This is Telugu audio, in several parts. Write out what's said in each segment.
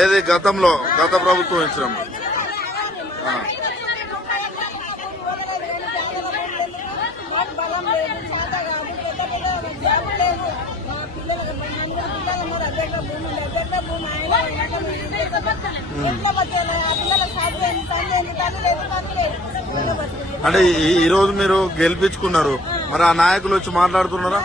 ఏది గతంలో గత ప్రభుత్వం ఇచ్చిన. అంటే ఈ రోజు మీరు గెలిపించుకున్నారు. మరి ఆ నాయకులు వచ్చి మాట్లాడుతున్నారా?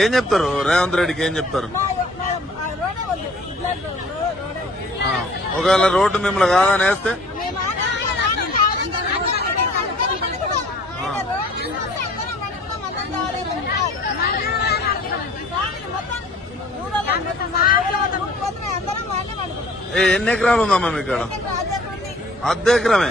ఏం చెప్తారు రేవంత్ రెడ్డికి ఏం చెప్తారు ఒకవేళ రోడ్డు మిమ్మల్ని కాదని వేస్తే ఎన్ని ఎకరాలు ఉందమ్మా మీకు అర్ధ ఎకరమే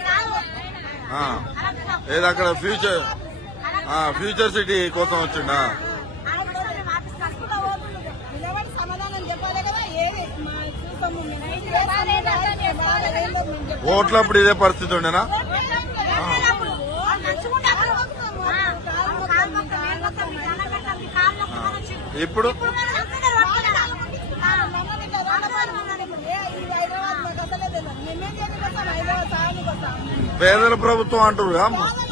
ఏది అక్కడ ఫ్యూచర్ ఫ్యూచర్ సిటీ కోసం వచ్చిండా? ఓట్లప్పుడు ఇదే పరిస్థితి ఉండేనా? ఇప్పుడు? పేదల ప్రభుత్వం అంటారు